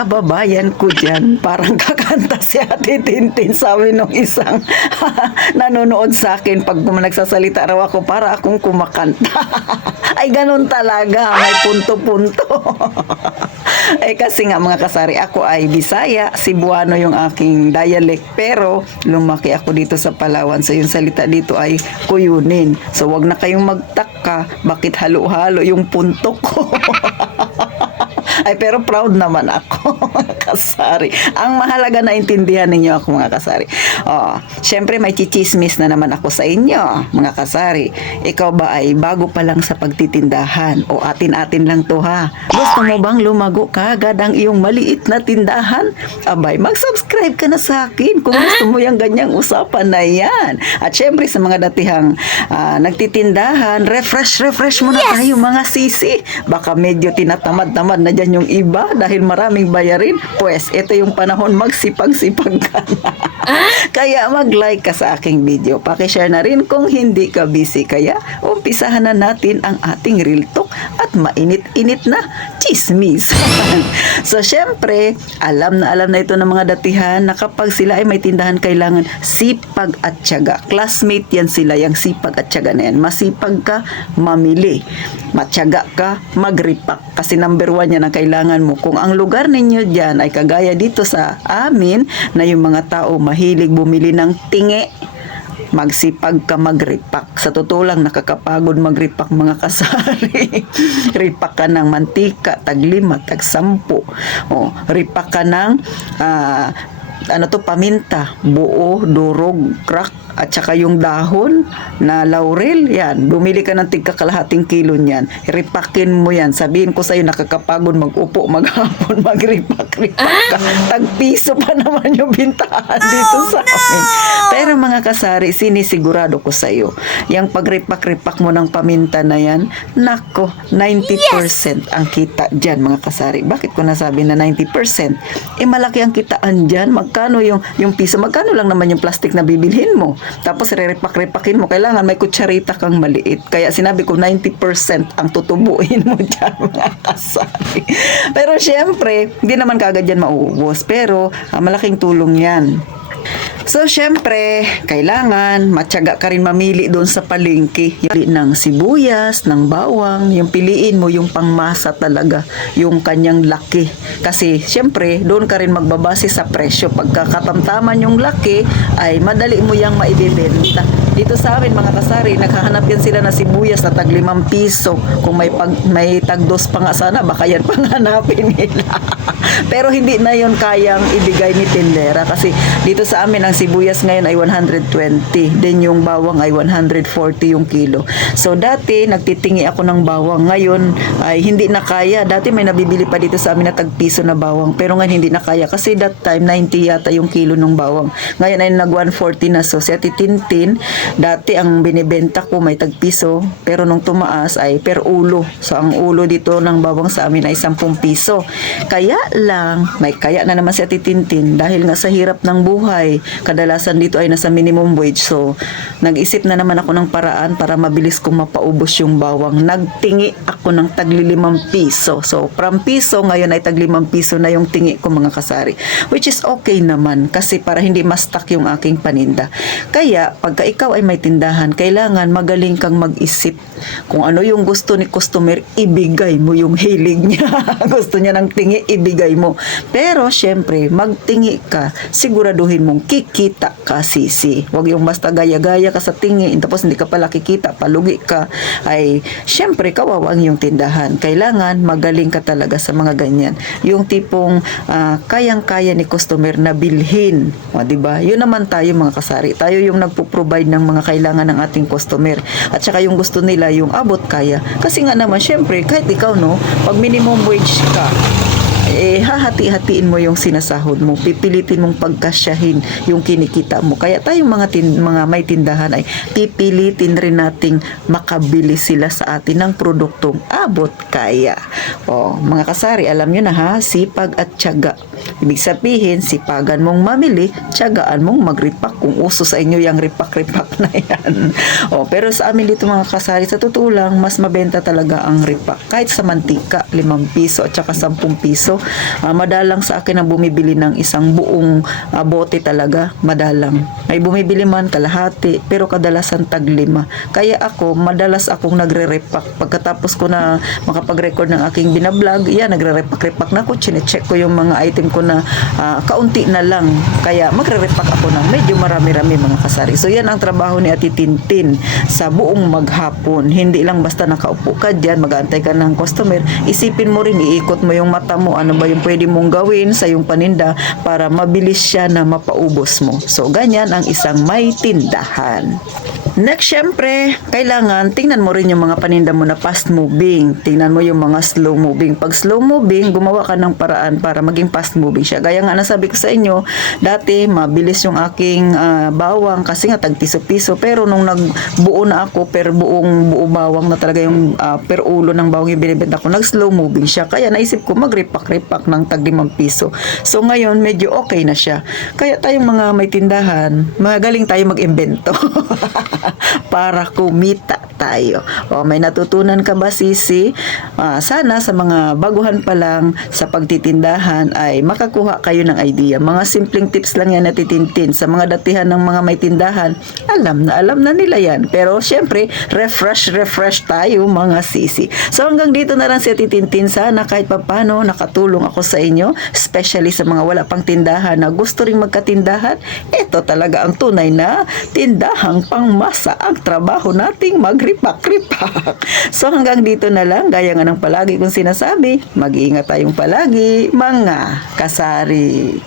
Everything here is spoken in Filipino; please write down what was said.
kababayan ko dyan, parang kakanta si Ate Tintin, sabi nung isang nanonood sa akin pag nagsasalita raw ako, para akong kumakanta. Ay, ganun talaga, may punto-punto. Kasi nga mga kasari, ako ay Bisaya, Cebuano yung aking dialect, pero lumaki ako dito sa Palawan, so yung salita dito ay Kuyunin. So wag na kayong magtaka, bakit halo-halo yung punto ko. Ay, pero proud naman ako, mga kasari. Ang mahalaga na intindihan ninyo ako, mga kasari. Syempre may chichismis na naman ako sa inyo, mga kasari. Ikaw ba ay bago pa lang sa pagtitindahan? O atin-atin lang to, ha? Gusto mo bang lumago ka agad ang iyong maliit na tindahan? Abay, mag-subscribe ka na sa akin kung gusto mo yung ganyang usapan na yan. At syempre sa mga datihang nagtitindahan, refresh mo na tayo, mga sisi. Baka medyo tinatamad-tamad na dyan yung iba dahil maraming bayarin. Pues, ito yung panahon, magsipag-sipag ka na. Kaya mag-like ka sa aking video. Pakishare na rin kung hindi ka busy. Kaya umpisahan na natin ang ating real talk at mainit-init na chismis. So, syempre, alam na ito ng mga datihan na kapag sila ay may tindahan, kailangan sipag at tiyaga. Classmate yan sila, yung sipag at tiyaga na yan. Masipag ka, mamili. Matyaga ka, magripak. Kasi number 1 yan ang kailangan mo. Kung ang lugar ninyo dyan ay kagaya dito sa amin, na yung mga tao mahilig bumili ng tingi, magsipag ka magripak. Sa totoo lang, nakakapagod magripak, mga kasari. Ripak ka ng mantika, tag-5, tag-10. Ripak ka ng paminta, buo, durog, crack, at saka yung dahon na laurel, yan. Bumili ka ng tigkakalahating kilo niyan. Ripakin mo yan. Sabihin ko sa'yo, nakakapagod mag-upo, maghapon, mag-ripak ka. Tag-piso pa naman yung bintahan dito sa amin. Pero mga kasari, sinisigurado ko sa'yo, yung pag-ripak-ripak mo ng paminta na yan, nako, 90% ang kita dyan, mga kasari. Bakit ko nasabi na 90%? Malaki ang kitaan dyan. Magkano yung piso? Magkano lang naman yung plastic na bibilhin mo? Tapos re-repak-repakin mo. Kailangan may kutsarita kang maliit. Kaya sinabi ko 90% ang tutubuin mo dyan, mga kasari. Pero syempre, hindi naman kagad yan mauubos. Pero malaking tulong yan. So, syempre, kailangan matyaga ka rin mamili doon sa palengke. Ng sibuyas, ng bawang, yung piliin mo yung pangmasa talaga, yung kanyang laki. Kasi, syempre, doon ka rin magbabase sa presyo. Pagkakatamtaman yung laki, ay madali mo yung maibibenta. Dito sa amin, mga kasari, naghahanap yan sila na sibuyas na tag 5 piso. Kung may tagdos pa nga sana, baka yan panghanapin nila. Pero hindi na yun kayang ibigay ni tindera. Kasi dito sa amin, ang sibuyas ngayon ay 120. Then yung bawang ay 140 yung kilo. So dati, nagtitingi ako ng bawang. Ngayon, ay hindi na kaya. Dati may nabibili pa dito sa amin na tagpiso na bawang. Pero ngayon hindi na kaya. Kasi that time, 90 yata yung kilo ng bawang. Ngayon ay nag 140 na. So si Ate Tintin, dati ang binibenta ko may tagpiso. Pero nung tumaas ay per ulo. So ang ulo dito ng bawang sa amin ay 10 piso. Kaya lang, may kaya na naman si Ate Tintin dahil nga sa hirap ng buhay. Kadalasan dito ay nasa minimum wage. So, nag-isip na naman ako ng paraan para mabilis kong mapaubos yung bawang. Nagtingi ako ng tagli 5 piso. So, from piso, ngayon ay tagli 5 piso na yung tingi ko, mga kasari. Which is okay naman kasi para hindi ma-stuck yung aking paninda. Kaya, pagka ikaw ay may tindahan, kailangan magaling kang mag-isip kung ano yung gusto ni customer, ibigay mo yung hilig niya. Gusto niya ng tingi, ibigay mo. Pero, syempre, magtingi ka, siguraduhin mong kikita ka, sisi. Huwag yung basta gaya-gaya ka sa tingi, tapos hindi ka pala kikita, palugi ka, ay syempre kawawa ang iyong tindahan. Kailangan magaling ka talaga sa mga ganyan. Yung tipong kayang-kaya ni customer na bilhin. O, diba? Yun naman tayo, mga kasari. Tayo yung nagpo-provide ng mga kailangan ng ating customer. At saka yung gusto nila, yung abot kaya. Kasi nga naman, syempre, kahit ikaw, no, pag minimum wage ka, hahati-hatiin mo yung sinasahod mo, pipilitin mong pagkasyahin yung kinikita mo. Kaya tayong mga may tindahan ay pipilitin rin nating makabili sila sa atin ng produktong abot kaya. Mga kasari, alam nyo na ha, sipag at tiyaga. Ibig sabihin, sipagan mong mamili, tiyagaan mong mag-repack kung uso sa inyo yung repack-repack na yan. Pero sa amin dito mga kasari, sa totoo lang, mas mabenta talaga ang repack. Kahit sa mantika, 5 piso at saka 10 piso. Madalang sa akin ang bumibili ng isang buong bote talaga. Madalang. May bumibili man kalahati, pero kadalasan tag 5. Kaya ako, madalas akong nagre-repack. Pagkatapos ko na makapag-record ng aking binablog, yan, nagre-repack-repack na ako. Chine-check ko yung mga item ko na kaunti na lang. Kaya magre-repack ako ng medyo marami-rami mga kasari. So yan ang trabaho ni Ate Tintin sa buong maghapon. Hindi lang basta nakaupo ka dyan, mag-aantay ka ng customer. Isipin mo rin, iikot mo yung mata mo, ano ba yung pwede mong gawin sa yung paninda para mabilis siya na mapaubos mo. So ganyan ang isang may tindahan. Next, syempre, kailangan tingnan mo rin yung mga paninda mo na fast moving. Tingnan mo yung mga slow moving. Pag slow moving, gumawa ka ng paraan para maging fast moving siya. Gaya nga nasabi ko sa inyo, dati mabilis yung aking bawang kasi nga tag piso-piso. Pero nung nagbuo na ako per buo bawang na talaga yung per ulo ng bawang yung binibenta ko, nag-slow moving siya. Kaya naisip ko mag-repack-repack ng tag 5 piso. So ngayon, medyo okay na siya. Kaya tayong mga may tindahan, magaling tayo mag-imbento. Para kumita tayo. May natutunan ka ba, Sisi? Sana sa mga baguhan pa lang sa pagtitindahan ay makakuha kayo ng idea. Mga simpleng tips lang yan na titintin. Sa mga datihan ng mga may tindahan, alam na nila yan. Pero syempre, refresh tayo mga Sisi. So hanggang dito na lang si Titintin. Sana kahit papano nakatulong ako sa inyo, especially sa mga wala pang tindahan na gusto ring magkatindahan. Ito talaga ang tunay na tindahang pangmasa ang trabaho nating mag-repack-repack. So hanggang dito na lang, gaya nga ng palagi kong sinasabi, mag-iingat tayong palagi, mga kasari.